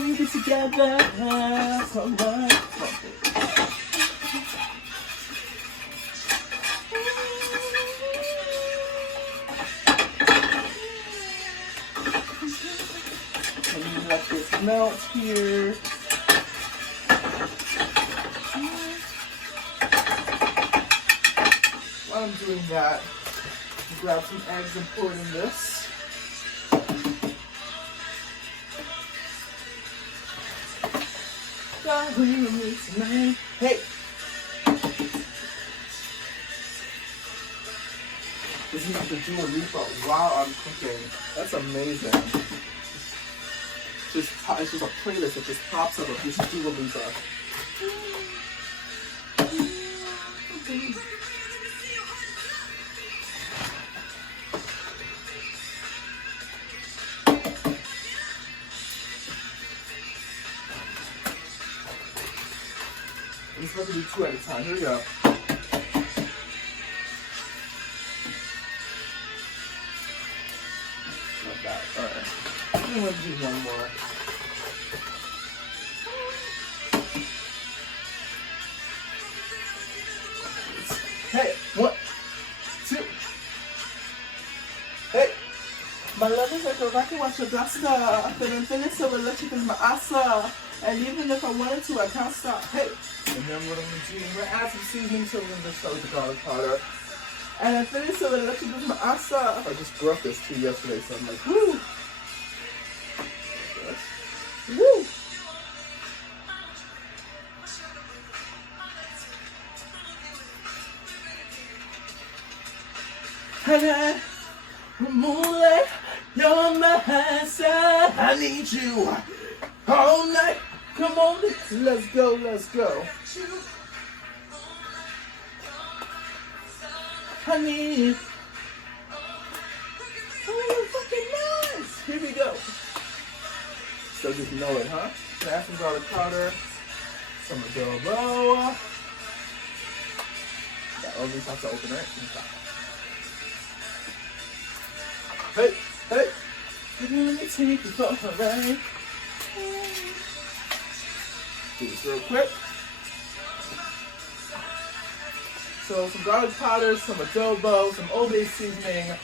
we be together. Alright. Let this melt here. While I'm doing that, grab some eggs and pour it in this. Hey! This is the Dua Lipa while I'm cooking. That's amazing. It's just a playlist that just pops up of this Dua Lipa. I'm just going to do 2 at a time. Here we go. Like that. Alright. I'm going to do one more. Hey, 1, 2. Hey, my love is like a rocket watch your duster. I'm finished so electric is my asa. And even if I wanted to, I can't stop. Hey. And then what I'm going to do, I'm going to add some seasoning, so we're going to start with the garlic powder. And I finished so electric is my asa. I just brought this to you yesterday, so I'm like, woo. Woo. Hey, moonlight, you're my high side. I need you all night. Come on, let's go, let's go. I need. Oh, fucking nice. Here we go. So just know it, huh? So add some garlic powder, some adobo. That only has to open, right? Hey, hey. Let me take you for a ride. Do this real quick. So some garlic powder, some adobo, some Old Bay seasoning,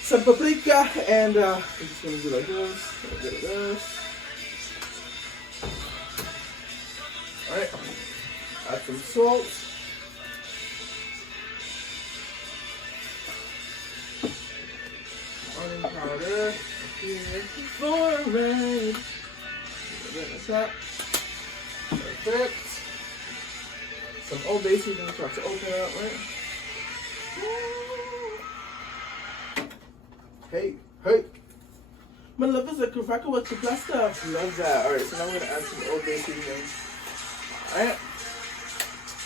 some paprika, and we're just gonna do like this. A bit of this. All right. Add some salt. Onion powder. Here for a ride. Like that. Perfect. Some Old Bay seasoning starts to open up, right? Hey, hey. My love is a cracker with your blaster. Love that. Alright, so now we're gonna add some Old Bay seasoning. Alright.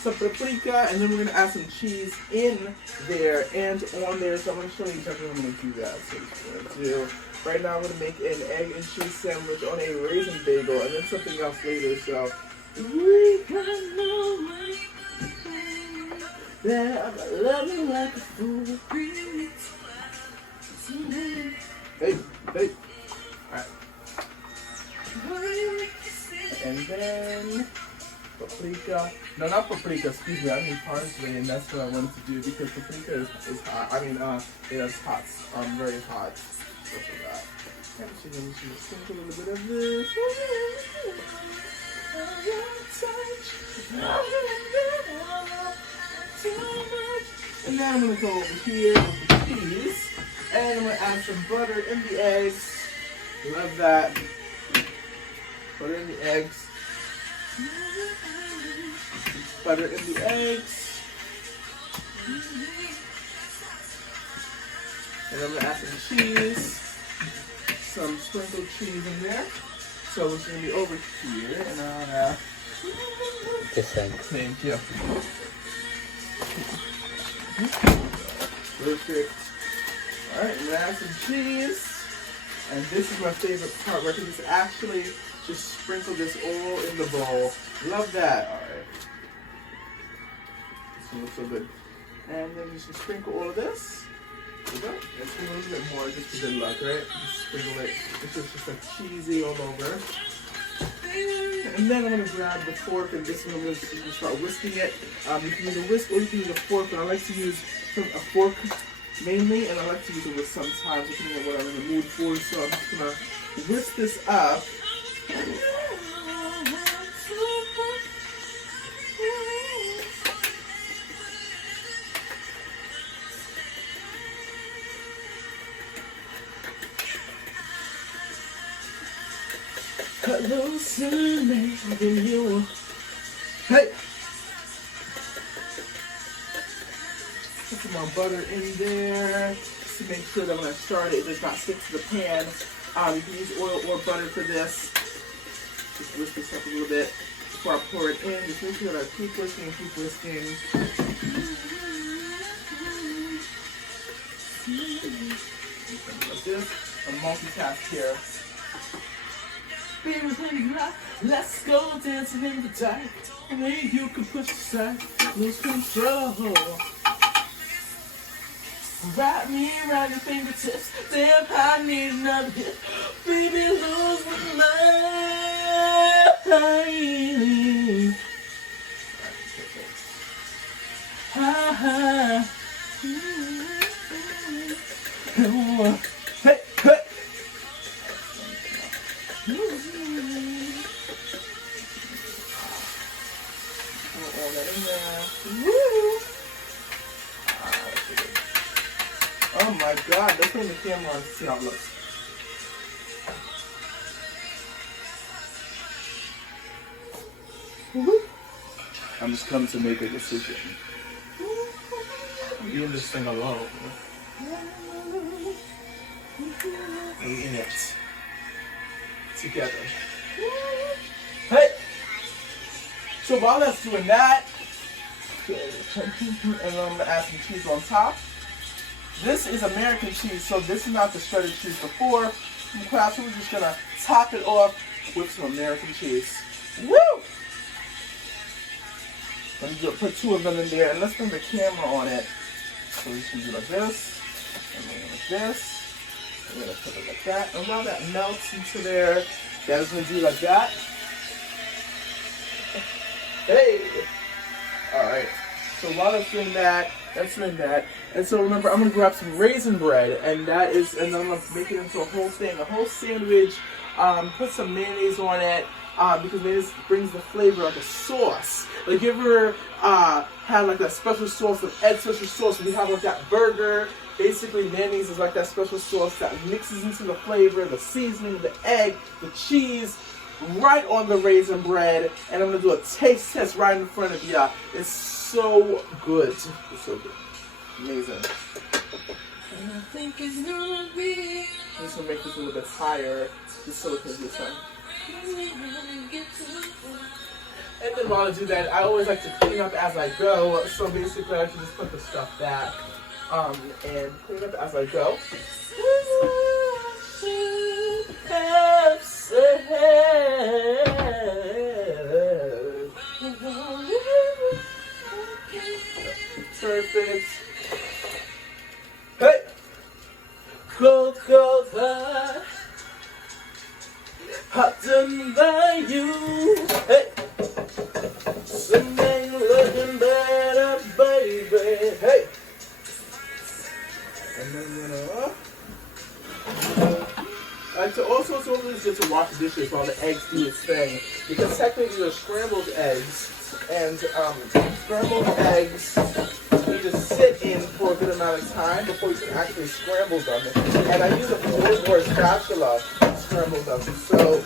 Some paprika, and then we're gonna add some cheese in there and on there. So I'm gonna show you exactly how I'm gonna do that. So what I'm gonna do. Right now I'm gonna make an egg and cheese sandwich on a raisin bagel and then something else later, so we got no way that I'm loving like a fool. Hey, hey. Alright. And then paprika. No, not paprika, excuse me, I mean parsley, and that's what I wanted to do because paprika is hot. I mean, it's hot. Very hot. Look at that. And she's going to sprinkle a little bit of this. And now I'm going to go over here with the cheese. And I'm going to add some butter in the eggs. Love that. Butter in the eggs. Butter in the eggs. And I'm going to add some cheese. Some sprinkled cheese in there. So it's going to be over here. And I'll this side. Thank you. Perfect. Alright, I'm going to add some cheese. And this is my favorite part where I can just actually just sprinkle this all in the bowl. Love that. Alright. This one looks so good. And then just sprinkle all of this. Let's do a little bit more just for good luck, right? Just sprinkle it. It's just like cheesy all over. And then I'm going to grab the fork and this one I'm going to start whisking it. You can use a whisk or you can use a fork, but I like to use a fork mainly, and I like to use a whisk sometimes depending on what I'm in the mood for. So I'm just going to whisk this up. Cut loose and when you hey. Put some more butter in there just to make sure that when I start it does not stick to the pan. You can use oil or butter for this. Just whisk this up a little bit before I pour it in. Just make sure that I keep whisking, Like this. I'm multitask here. Let's go dancing in the dark. Maybe you can push aside, lose control. Wrap me around your fingertips. Damn, I need another hit. Baby, lose my mind. Ha ha. Hey, hey. All that in there. Woo! Oh my god, let's turn the camera on to see how it looks. Woo-hoo. I'm just coming to make a decision. I'm eating this thing alone. I'm eating it together. Hey! So while that's doing that, and I'm going to add some cheese on top. This is American cheese, so this is not the shredded cheese before. From Kraft, so we're just going to top it off with some American cheese. Woo! Let me just put 2 of them in there, and let's bring the camera on it. So we can do like this, and then like this. I'm going to put it like that. And while that melts into there, that is going to do like that. Hey! Alright, so while that's doing that, and so remember, I'm going to grab some raisin bread, and then I'm going to make it into a whole thing, a whole sandwich, put some mayonnaise on it, because mayonnaise brings the flavor of the sauce. Like, you ever had like that special sauce, an egg special sauce, we have like that burger. Basically, mayonnaise is like that special sauce that mixes into the flavor, the seasoning, the egg, the cheese, right on the raisin bread. And I'm going to do a taste test right in front of you. It's so good. It's so good. Amazing. And I think it's gonna be... I'm just going to make this a little bit higher, just so it can get some. And then while I do that, I always like to clean up as I go. So basically, I should just put the stuff back and clean up as I go. Perfect. Hey! Cold, cold heart. Hot done by you. Hey! Something looking better, baby. Hey! And then I like to also, it's always good to wash the dishes while the eggs do its thing, because technically they're scrambled eggs, and scrambled eggs need to sit in for a good amount of time before you can actually scramble them. And I use a fork or a spatula to scramble them. So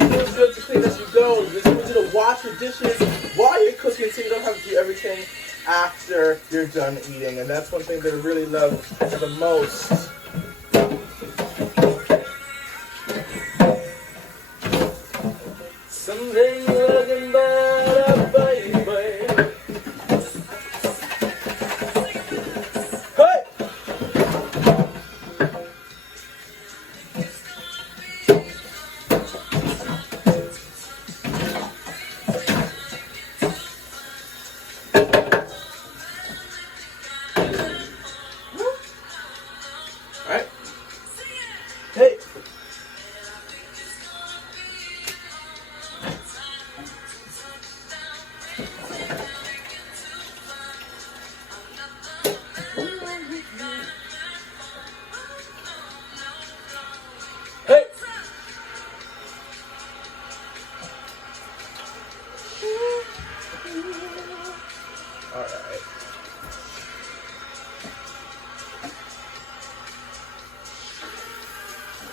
it's good to clean as you go. It's good to wash your dishes while you're cooking, so you don't have to do everything after you're done eating. And that's one thing that I really love the most. Something looking better, baby. Hey! Alright.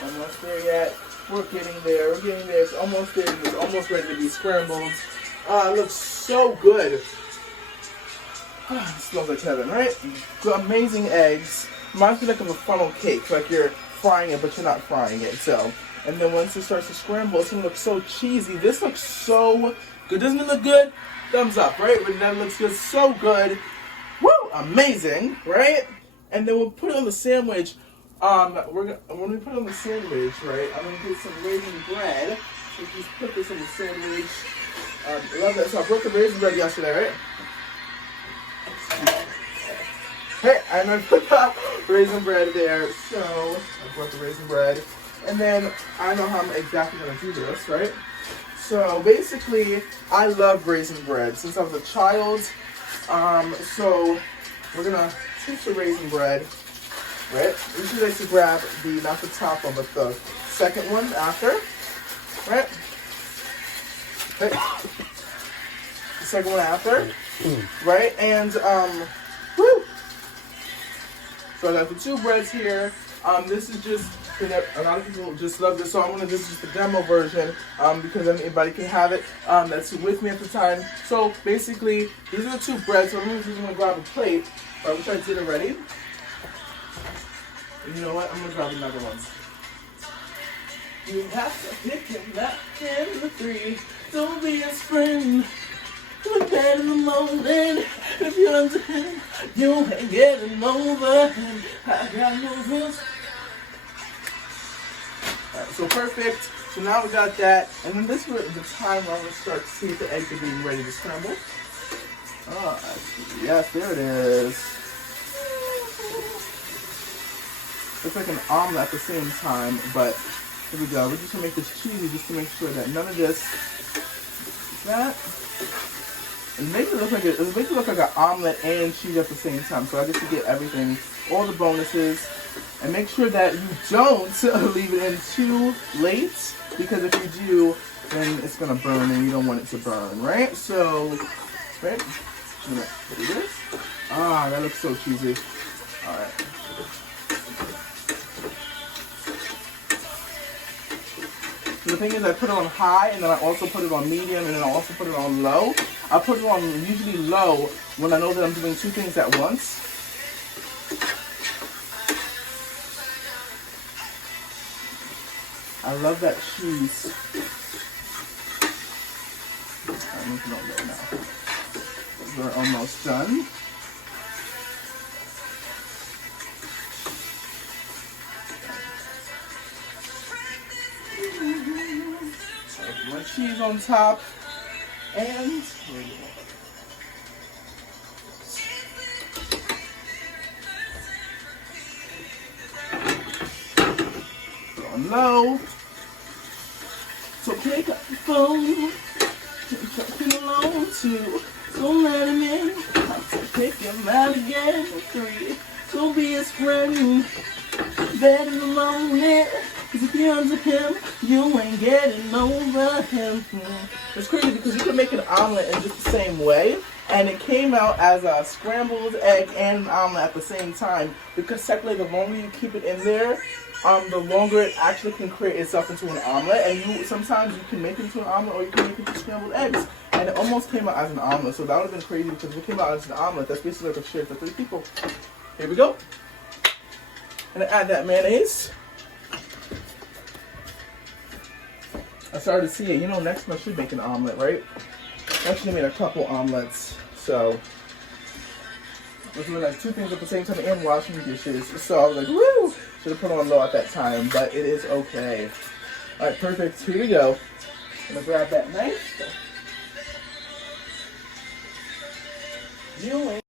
Almost there yet. We're getting there. We're getting there. It's almost there. It's almost ready to be scrambled. It looks so good. It smells like heaven, right? Amazing eggs. Reminds me like of a funnel cake. Like you're frying it, but you're not frying it. So, and then once it starts to scramble, it's gonna look so cheesy. This looks so good. Doesn't it look good? Thumbs up, right? That looks good. So good. Woo! Amazing, right? And then we'll put it on the sandwich. When we put it on the sandwich, right? I'm gonna get some raisin bread. So just put this on the sandwich. I love that. So I broke the raisin bread yesterday, right? Hey, and I put the raisin bread there. So I broke the raisin bread, and then I know how I'm exactly gonna do this, right? So basically, I love raisin bread since I was a child. So we're gonna take the raisin bread. Right? Usually like to grab not the top one, but the second one after. Right? Okay. The second one after. Right? And, woo! So I got the two breads here. This is just, a lot of people just love this, so I'm gonna, this is just the demo version, because anybody can have it, that's with me at the time. So basically, these are the two breads, so I'm just gonna grab a plate, which I did already. You know what? I'm gonna grab another one. You have to pick him, not 10 to 3. Don't be his friend. Look bad in the moment. If you're under him, you ain't getting over him. I got no rules. Alright, so perfect. So now we got that. And then this is the time where I'm gonna start to see if the eggs are being ready to scramble. Oh, yes, there it is. It's like an omelet at the same time, but here we go. We're just gonna make this cheesy just to make sure that none of this, that, and make it look like an omelet and cheese at the same time. So I get to get everything, all the bonuses, and make sure that you don't leave it in too late, because if you do, then it's gonna burn and you don't want it to burn, right? So, right, I'm gonna do this. Ah, that looks so cheesy. All right. The thing is, I put it on high, and then I also put it on medium, and then I also put it on low. I put it on usually low when I know that I'm doing two things at once. I love that cheese. I'm moving on there now. We're almost done. My cheese on top, and on low. So pick up the phone, talking alone too. Don't let him in. So pick him out again. 3. Don't be his friend. Better alone it. Cause if you're under him, you ain't getting over him. It's crazy because you can make an omelet in just the same way, and it came out as a scrambled egg and an omelet at the same time, because technically the longer you keep it in there, the longer it actually can create itself into an omelet. And sometimes you can make it into an omelet, or you can make it into scrambled eggs, and it almost came out as an omelet. So that would have been crazy, because if it came out as an omelet, that's basically like a share for 3 people. Here we go. And add that mayonnaise. I started to see it. You know, next month I should make an omelet, right? I actually made a couple omelets, so I was doing like 2 things at the same time and washing dishes. So I was like, woo! Should have put on low at that time, but it is okay. All right, perfect. Here we go. I'm gonna grab that knife. You ain't